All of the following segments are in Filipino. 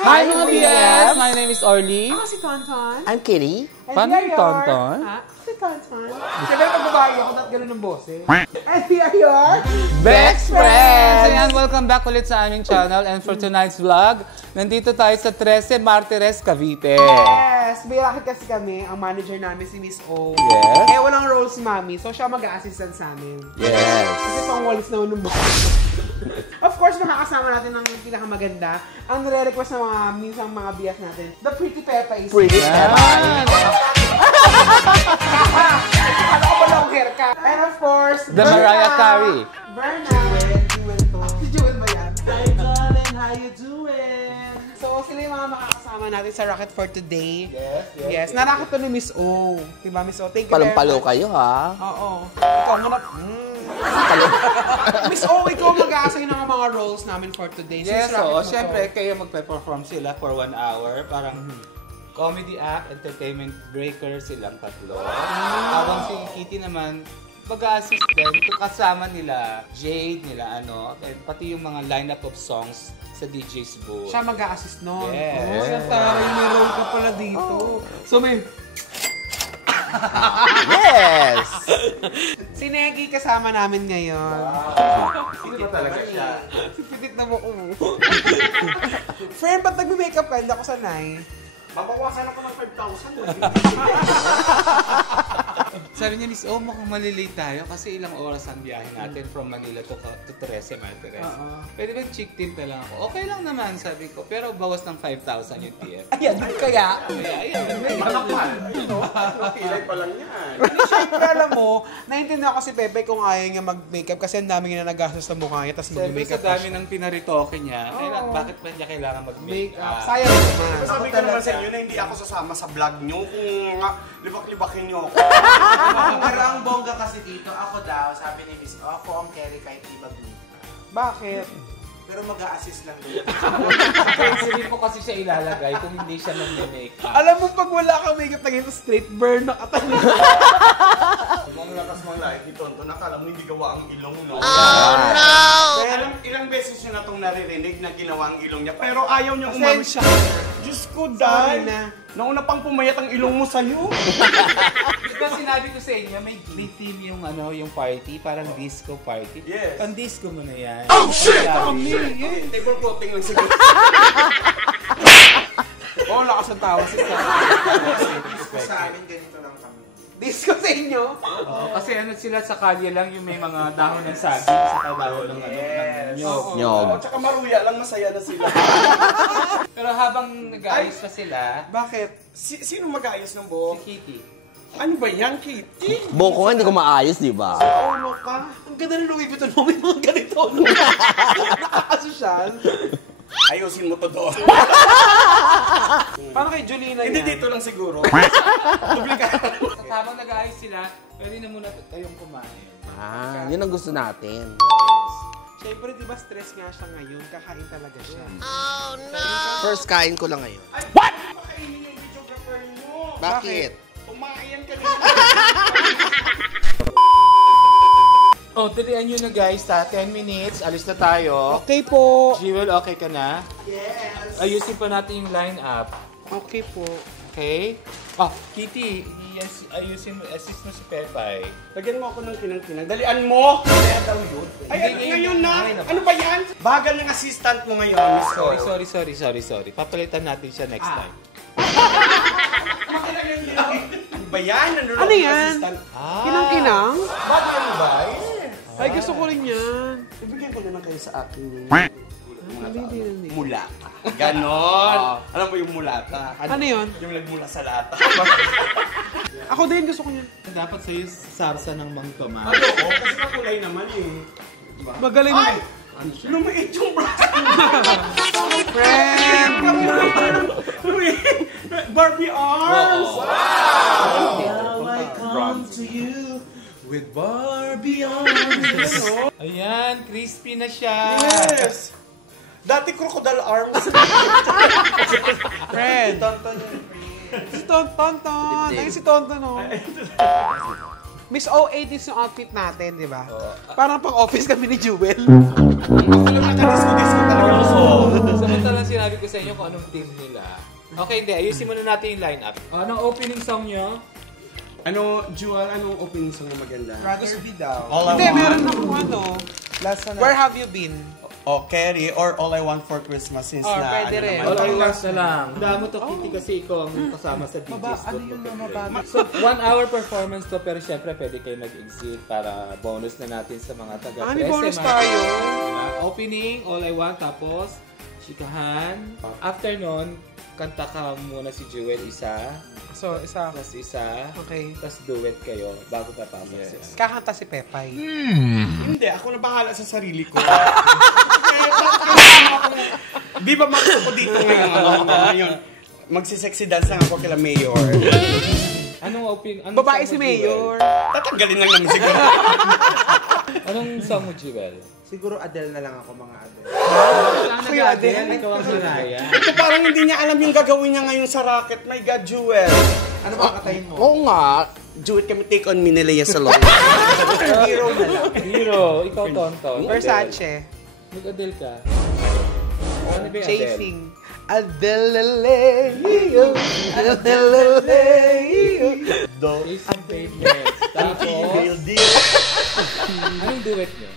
Hi mga BS! My name is Orly. Ako si Tonton. I'm Kitty. Paano yung Tonton? Si Tonton. Siyempre pag babae ako, dapat ganun ng boses. And we are your Best Friends! Ayan, welcome back ulit sa aming channel. And for tonight's vlog, nandito tayo sa 13 Martires, Cavite. Yes! Bayakit kasi kami, ang manager namin si Miss O. Yes. Kaya walang role si Mami, so siya mag-a-assistant sa amin. Yes. Kasi pang walis naman ng buhay. Of course, makakasama natin ng pinakamaganda. Ang nire-request ng mga minsang mga bias natin, the Pretty Peppa is Pretty Peppa. Ano ko pala ang haircut? And of course, The Mariah Carey. Berna. Jewel to. Si Jewel ba yan? Hi darling, how you doing? So sila yung mga makakasama natin sa Rocket for today. Yes. Narakit to ni Miss O. Diba Miss O? Thank you very much. Palang-palo kayo, ha? Oo. Ikaw muna. Miss O, ikaw mag-aasay ng mga roles namin for today. Yes, Since so, Rocket mo syempre, to. kayo magpe-perform sila for 1 hour. Parang comedy act, entertainment breaker silang tatlo. Habang si Kitty naman, mag-a-assist din. Kasama nila Jade, nila and pati yung mga lineup of songs sa DJ's booth. Siya mag-a-assist nun. Yes. Oh, yung taray, may role ka pala dito. So may... Yes! Si Negi kasama namin ngayon. Sino ba talaga siya? Si Pitit na mo ko. Friend, ba't nagme-makeup ka? Hindi ako sanay. Mabawasan ako ng 5,000. Sabi niya, Miss O, mukhang malilate tayo kasi ilang oras ang biyahe natin from Manila to 13 Martires. Pwede ba chick tint na lang ako? Okay lang naman, sabi ko. Pero bawas ng 5,000 yung TF. Ayan, kaya. Ayan. Pilay pa lang yan. Hindi, syempre alam mo, naiintindihan ko si Pepe kung ayaw niya mag-makeup kasi ang dami niya nagastos sa mukha niya tapos Siyempre mag-makeup sa dami ng pinaritoke niya, bakit pa niya kailangan mag-makeup? Sayang naman. Sabi ko naman sa inyo na hindi ako sasama sa vlog nyo kung nga libak-libakin nyo ako. Pero ang bongga kasi dito, ako daw, sabi ni Miss O, ako ang carry kahit di mag-makeup. Bakit? Pero mag-a-assist lang dito. Hindi po kasi siya ilalagay kung hindi siya mag-makeup. Alam mo, pag wala kang makeup na ganito, straight burn na kata niya. Ang lakas mga lahat ni Tonto, nakala mo hindi gawa ang ilong, no? Oh, no! Ilang beses nyo na itong naririnig na ginawa ang ilong niya, pero ayaw niya Pasensya. Diyos ko, Sorry dahil na. nauna pang pumayat ang ilong mo sa'yo. Diba sinabi ko sa inyo, may theme yung yung party, parang disco party. Yes. Pang disco mo na yan. Oh, shit! Table coating lang siguro. Oo, lakas ang tawa si Sa amin, ganito lang kami. Disco sa inyo? Kasi sila sa kalye lang yung may mga dahon ng saging sa dahon ng nyog. Nyog. Tsaka maruya lang, masaya na sila. Pero habang nag-aayos pa sila, Bakit? Sino mag-aayos ng si buhok? Kitty. Ano ba yan, Kitty? Buhok ko nga hindi ko maayos, di ba? Ano ka? Ang ganda ng Louis Vuitton mo, may mga ganito. Nakakasosyal. Ayusin mo to doon. Paano kay Julina yan? Hindi dito lang siguro. At habang nag-aayos sila, pwede na muna tayong kumain. Yun ang gusto natin. Siyempre, di ba stress nga siya ngayon? Kakain talaga siya. First kain ko lang ngayon. What? Pakainin yung videographer mo. Bakit? Tumayan ka na. Oh, dalian nyo na guys, 10 minutes, alis na tayo. Okay po. Jewel, okay ka na? Yes! Ayusin pa natin yung line-up. Okay po. Okay? Kitty, ayusin mo, assist mo si Pepay. Lagyan mo ako ng kinang-kinang. Dalian mo! Dalian daw yun. Ay, ngayon na! Ano ba yan? Bagal ng assistant mo ngayon. Sorry. Papalitan natin siya next time. Ano ba yan? Ano yan? Kinang-kinang? Bago yan ba? Ay, gusto ko rin yan. Ibigyan ko naman kayo sa akin. Hindi. Mulata. Ganon. Alam mo yung mulata? Ano yun? Yung nagmula sa lata. Ako din, gusto ko niyan. Dapat sa'yo sarsa ng Mang Tomas. Ano ko? Kasi makulay naman eh. Magaling mo. Ay! Lumiit yung braso. Friend! Barbie arms! Now I come to you with Barbie arms. Ayan, crispy na siya. Yes! Dati crocodile arms. Friend! Tonton yun. Si Tonton. Ayun si Tonton, no? Miss O80s yung outfit natin, di ba? Parang pang office kami ni Jewel. Ako naman ka-disco-disco talaga. Ito lang sinabi ko sa inyo kung anong team nila. Okay, hindi. Ayusin muna natin yung lineup. Anong opening song nyo? Jewel, anong opening song na maganda? Rather be daw. Hindi, meron akong ano. Last na. Where have you been? O Carrie or All I Want for Christmas since Or na pwede rin. All I want na lang. Damo to, Kitty, kasi ikaw ang kasama sa DJ's Ano yun na mabago? So, 1 hour performance to, pero syempre pwede kayo mag-exit para bonus na natin sa mga taga-13. May bonus tayo. Opening, All I Want, tapos chikahan. After nun, kanta ka muna si Jewel isa, So, isa. tapos isa, Okay. tapos duet kayo bago ka tapos. Kakanta si Pepay. Hindi, ako na bahala sa sarili ko. Di ba makita ko dito ngayon? Magsisexy dance lang ako kila Mayor. Anong opening? Babae si Mayor. Tatanggalin lang naman siguro. Anong song mo, Jewel? Siguro Adele na lang ako, mga Adele. Kuya Adele. Ikaw ang Saraya. Ito parang hindi niya alam yung gagawin niya ngayon sa racket. My God, Jewel. Ano ba katayin mo? Oo nga. Do it kami, take on me ni Lea Salon. Hero na lang. Hero, ikaw Tonton. Versace. Mag-Adele ka. Ano ba yung Adele? Chasing. Adelele-yo, adelele-yo. Chasing Pavements. Tapos, anong duet nyo?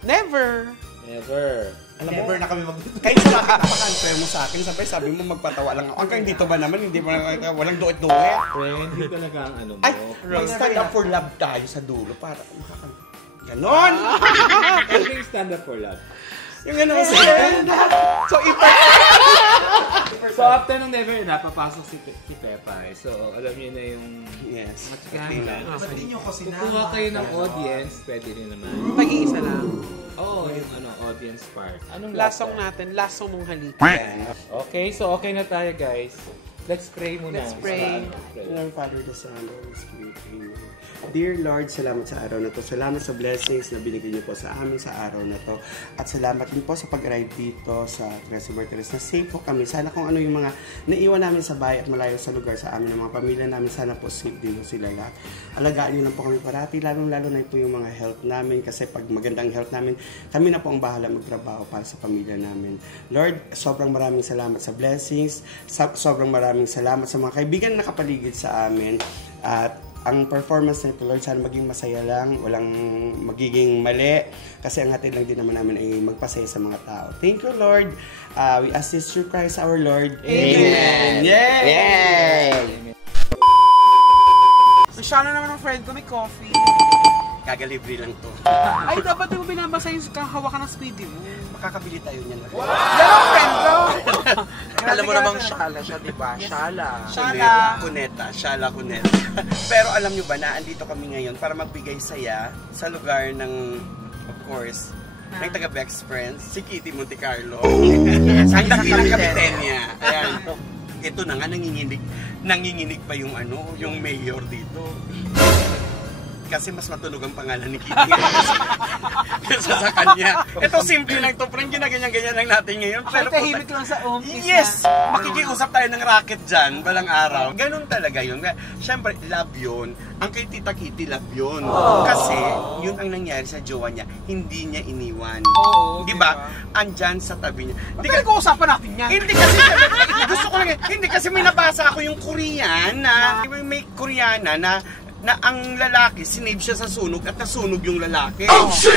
Never. Never. Never na kami Kahit sa racket, napaka-unfair mo sa akin. Sabi mo magpatawa lang ako. Hanggang dito ba naman, hindi ba walang duet-duet? Friend, hindi talaga ang ano mo. Ay, mag-stand up for love tayo sa dulo para makakanta. Ganon! Ano yung stand up for love? Yung ganon kasi. So after nung Never Enough, papasok si Pepay. So alam niyo na yung Yes. matikahan. Ba't di nyo ko sinama? Kukuha kayo ng audience, pwede rin naman. Mag-iisa lang. Oo, yung audience part. Anong Last song song? natin. Last song nung halik. Okay, so okay na tayo guys. Let's pray muna. Let's pray. Lord, Father, the Son, Holy Spirit, Amen. Dear Lord, salamat sa araw na to. Salamat sa blessings na binigay niyo po sa amin sa araw na to. At salamat din po sa pag-arrive dito sa Tres Berteres na safe po kami. Sana kung ano yung mga naiwan namin sa bahay at malayo sa lugar sa amin ng mga pamilya namin, sana po safe din po sila lahat. Alagaan niyo lang po kami parati, lalong-lalo na po yung mga health namin kasi pag magandang health namin, kami na po ang bahala magtrabaho para sa pamilya namin. Lord, sobrang maraming salamat sa blessings. Sobrang maraming salamat sa mga kaibigan na nakapaligid sa amin. At ang performance nito, Lord, sana maging masaya lang, walang magiging mali, kasi ang hatid lang din naman namin ay magpasaya sa mga tao. Thank you, Lord. We ask this through Christ our Lord. Amen! Yay! Yay! Masyado naman ng friend ko, may coffee. Kagalibre lang to. Ay, dapat di mo binabasa yung hawakan ng speedy mo. Makakabili tayo niyan. Yan ang friend ko! Alam mo namang Shala siya, di ba? Shala. Shala Cuneta. Pero alam nyo ba na andito kami ngayon para magbigay saya sa lugar ng, of course, ng taga-Bex Friends, si Kitty Monte Carlo. Ang dakilang kapitan niya. Ayan. Ito na nga, nanginginig pa yung yung mayor dito. Kasi mas matunog ang pangalan ni Kitty kaysa sa kanya. Ito simple lang to, parang ginaganyan-ganyan lang natin ngayon. Pero tahimik lang sa umpisa. Yes! Makikiusap tayo ng racket dyan, balang araw. Ganun talaga yun. Siyempre, love yun. Ang kay Tita Kitty, love yun. Kasi, yun ang nangyari sa jowa niya. Hindi niya iniwan. Di ba? Andyan sa tabi niya. Pinag-uusapan natin yan. Hindi kasi, gusto ko lang hindi kasi may nabasa ako yung Korean na, may Koreana na ang lalaki, sinave siya sa sunog at nasunog yung lalaki.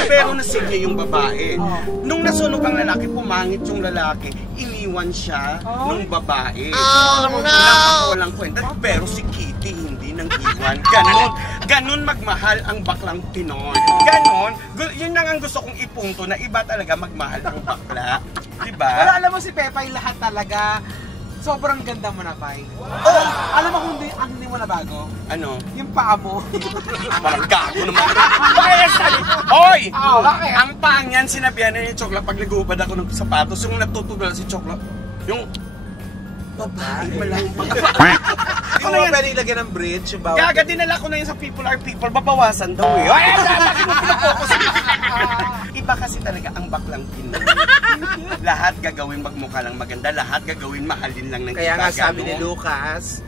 Pero nasave niya yung babae. Nung nasunog ang lalaki, pumangit yung lalaki, iniwan siya nung babae. Walang kwenta. Pero si Kitty hindi nang iwan. Ganon magmahal ang baklang Pinoy. Ganon. Yun lang ang gusto kong ipunto na iba talaga magmahal ang bakla. Diba? Pero alam mo si Pepay, lahat talaga. Sobrang ganda mo na, Pai. Alam mo kung hindi mo na bago? Ano? Yung paa mo. Parang gago naman. Hoy! Bakit? Ang pang yan, sinabihan na ni Chokla pag nag-uubad ako ng sapatos, yung natutugal si Chokla, yung babae malang. Hindi mo pwede ilagyan ng bridge yung bawat. Gaga, dinala ko na yun sa People Are People, babawasan daw eh. Ay, bakit mo pinapokus? Iba kasi talaga ang baklang Pinoy. Lahat gagawin magmukha lang maganda, lahat gagawin mahalin lang ng Kaya iba. nga sabi ni Lucas,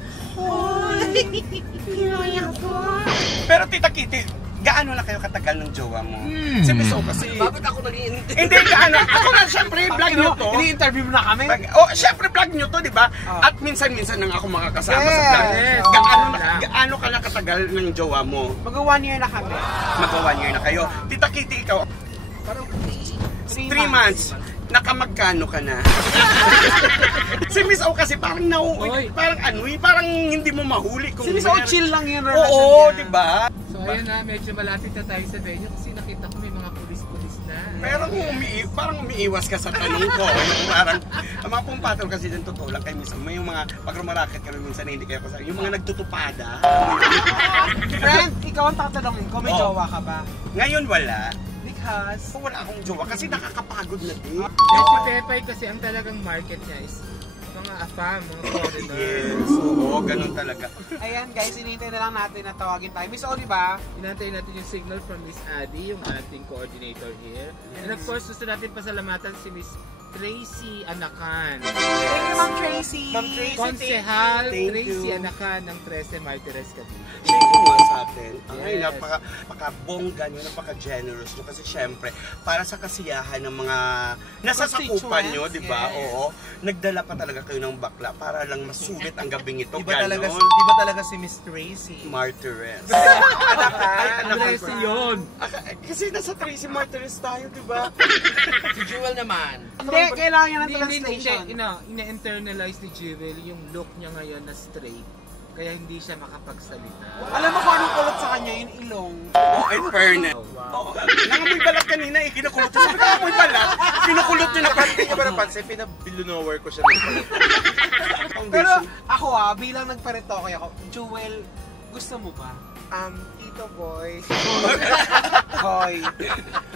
Pero Tita Kitty, gaano na kayo katagal ng jowa mo? Si Miss O kasi... Bakit ako nag-i-interview? Hindi, gaano. Ako na, syempre, vlog nyo to. Ini-interview mo na kami? Syempre, vlog nyo to, di ba? At minsan-minsan nang ako makakasama sa vlog. Gaano ka na katagal ng jowa mo? Mag-1 year na kami. Mag-1 year na kayo. Tita Kitty, ikaw, Parang 3 months. Nakamagkano ka na? Si Miss O kasi parang parang hindi mo mahuli kung Si Miss O chill lang yung relasyon Oo, niya. di ba? So ayun na, medyo malapit na tayo sa venue kasi nakita ko may mga pulis-pulis na. Pero parang umiiwas ka sa tanong ko. Parang, ang mga pumpatol kasi dyan totoo lang kay Miss O. May yung mga, pag rumarakit kami minsan na hindi kayo kasama. Yung mga nagtutupada. Friend, ikaw ang tatanungin ko, may jowa ka ba? Ngayon wala. Because... Wala akong jowa kasi nakakapagod na din. Yes, si Pepay kasi ang talagang market niya is mga AFAM, mga foreigner. Yes, oo, ganun talaga. Ayan guys, hinihintay na lang natin na tawagin tayo. Miss O, di ba? Inantay natin yung signal from Miss Addy, yung ating coordinator here. And of course, gusto natin pasalamatan si Miss Tracy Anacan. Thank you, Ma'am Tracy. Ma'am Tracy, Konsehal thank you. Tracy Anacan ng 13 Martires Cavite. Thank you nga sa atin. Ay, Yes. napaka-bongga nyo, napaka-generous nyo. Kasi syempre, para sa kasiyahan ng mga nasasakupan nyo, di ba? Yes. Oo. Nagdala pa talaga kayo ng bakla para lang masulit ang gabing ito. Iba talaga si Miss Tracy. Martires. Tracy yun! Kasi nasa Tracy Martires tayo, di ba? si Jewel naman. Hindi, kailangan niya ng translation. Ina-internalize ni Jewel yung look niya ngayon na straight. Kaya hindi siya makapagsalita. Alam mo kung anong kulot sa kanya, yung ilong. Oh, in fairness. Oh, nangamoy balat kanina eh, kinukulot niya. Sabi nangamoy balat, kinukulot niya na pati. Hindi niyo ba napansin, pinabilunower ko siya. Pero ako bilang nagparetoke ako, Jewel, gusto mo ba? Tito boy. Hoy.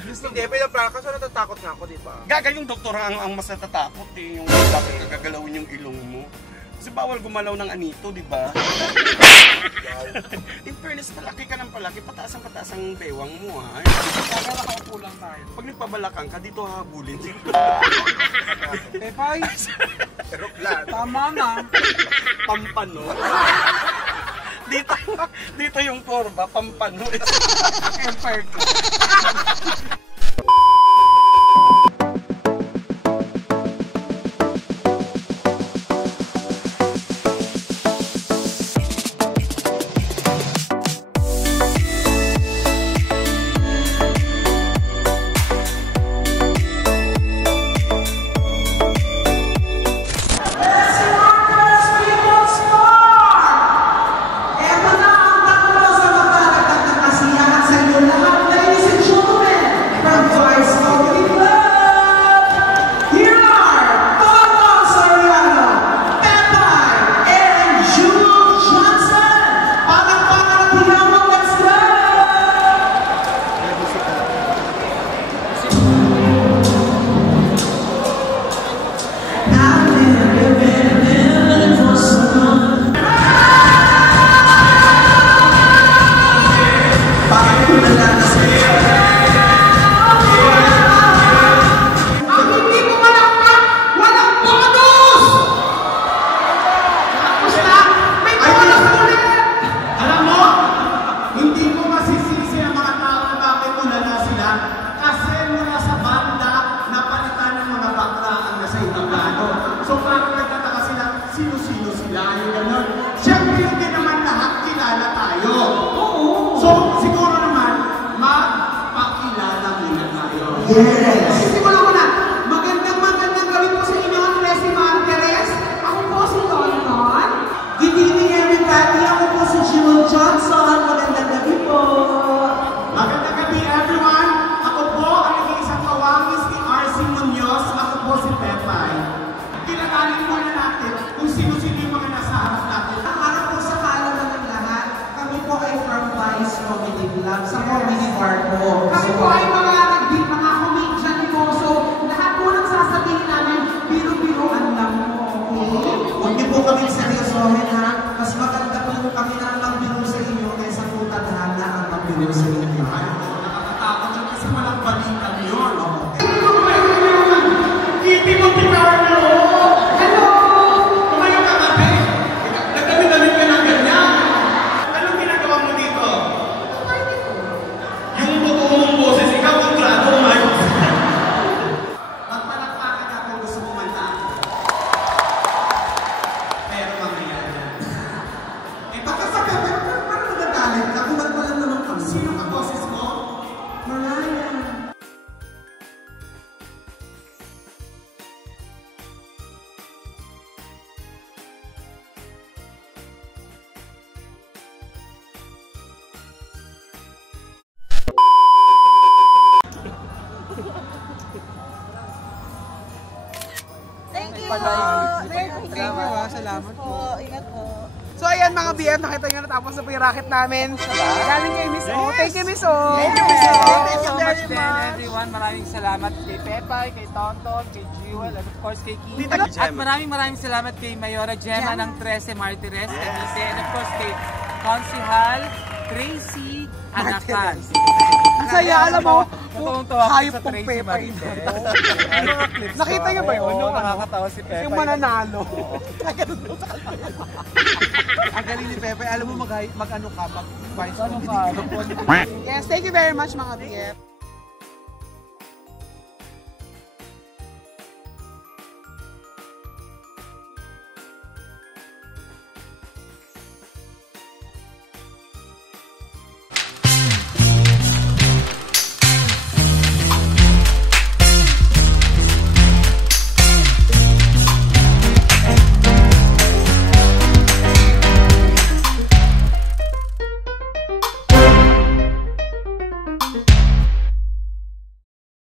Hindi, pinapraka kasi natatakot nga ako, di ba? Gaga yung doktor ang mas natatakot eh, yung dapat gagalawin yung ilong mo. Kasi bawal gumalaw ng anito, di ba? In fairness, palaki ka ng palaki, pataas ang bewang mo ha. Kaya nakaupo lang tayo. Pag nagpabalakang ka, dito habulin. Pepay, Aeroplan. tama na. Pampano. Dito yung korba, pampano. Empire ko. Yes! Simulan ko na. Magandang gabi po sa inyo, Tracy Martires. Ako po si Tonton. Good evening everybody. Ako po si Jewel Johnson. Magandang gabi po. Magandang gabi everyone! Ako po ang nag-iisang kawangis ni R.C. Munoz. Ako po si Pepay. Kilalanin muna natin kung sino-sino yung mga nasa harap natin. Para po sa kaalaman ng lahat, kami po ay from Vice Comedy Club sa Comedy Bar po. Kami po ay mga comedian po. So, lahat po nang sasabihin namin, biro-biroan lang po. Okay? Huwag niyo po kami seryosohin ha. Mas maganda po kami na lang biro sa inyo kaysa po tadhana ang magbiro sa inyo. Nakakatakot siya kasi walang balikan yun. Kitty mo Picardo! Hello! Kumayo ka gabi! Nagdami-dami ka ng ganyan! Anong ginagawa mo dito? Thank you, salamat po. Ingat po. So ayan mga BF, nakita nyo natapos na po yung racket namin. Galing kay Miss O. Thank you, Miss O. Thank you, Miss O. Thank you very much. Everyone, maraming salamat kay Pepay, kay Tonton, kay Jewel, and of course kay Kitty. At maraming salamat kay Mayora Gemma ng 13 Martires, Cavite, and of course kay Consihal Tracy Anacan. Ang saya, alam mo, hayop pong Pepay. Nakita niyo ba yun? Oo, nakakatawa si Pepay. Yung mananalo. Ang galing ni Pepe, alam mo mag-ano ka, mag-vice Ano ka? Yes, thank you very much mga BF.